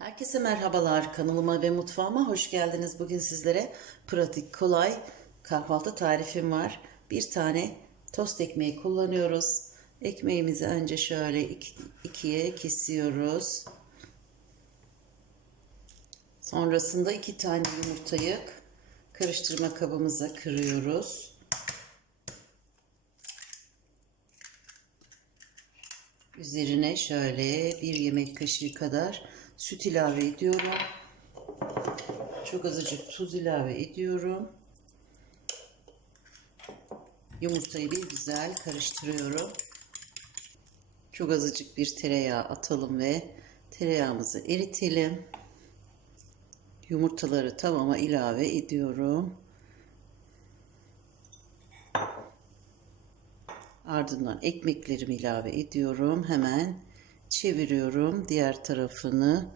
Herkese merhabalar. Kanalıma ve mutfağıma hoş geldiniz. Bugün sizlere pratik, kolay kahvaltı tarifim var. Bir tane tost ekmeği kullanıyoruz. Ekmeğimizi önce şöyle iki- ikiye kesiyoruz. Sonrasında iki tane yumurtayı karıştırma kabımıza kırıyoruz. Üzerine şöyle bir yemek kaşığı kadar süt ilave ediyorum. Çok azıcık tuz ilave ediyorum. Yumurtayı bir güzel karıştırıyorum. Çok azıcık bir tereyağı atalım ve tereyağımızı eritelim. Yumurtaları tavama ilave ediyorum. Ardından ekmeklerimi ilave ediyorum. Hemen çeviriyorum diğer tarafını.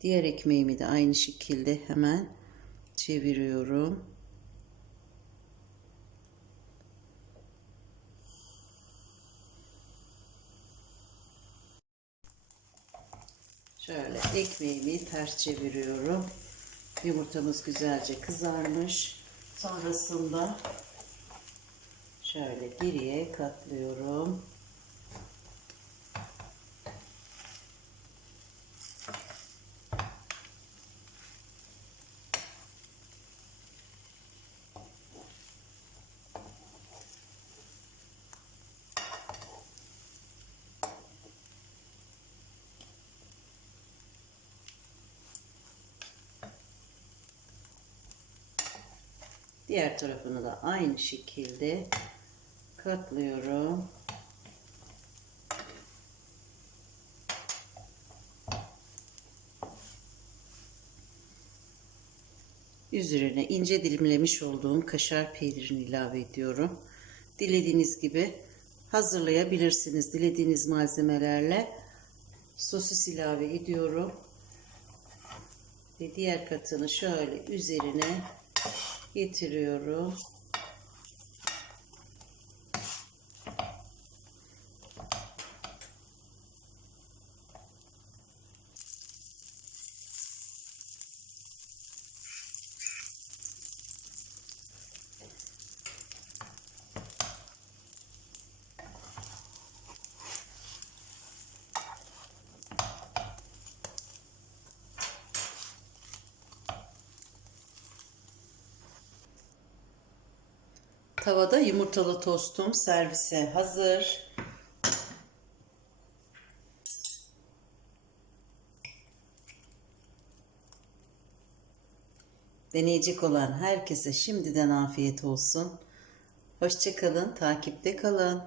Diğer ekmeğimi de aynı şekilde hemen çeviriyorum. Şöyle ekmeğimi ters çeviriyorum. Yumurtamız güzelce kızarmış. Sonrasında şöyle geriye katlıyorum. Diğer tarafını da aynı şekilde katlıyorum. Üzerine ince dilimlemiş olduğum kaşar peynirini ilave ediyorum. Dilediğiniz gibi hazırlayabilirsiniz. Dilediğiniz malzemelerle sosis ilave ediyorum. Ve diğer katını şöyle üzerine getiriyorum. Tavada yumurtalı tostum servise hazır. Deneyecek olan herkese şimdiden afiyet olsun. Hoşçakalın, takipte kalın.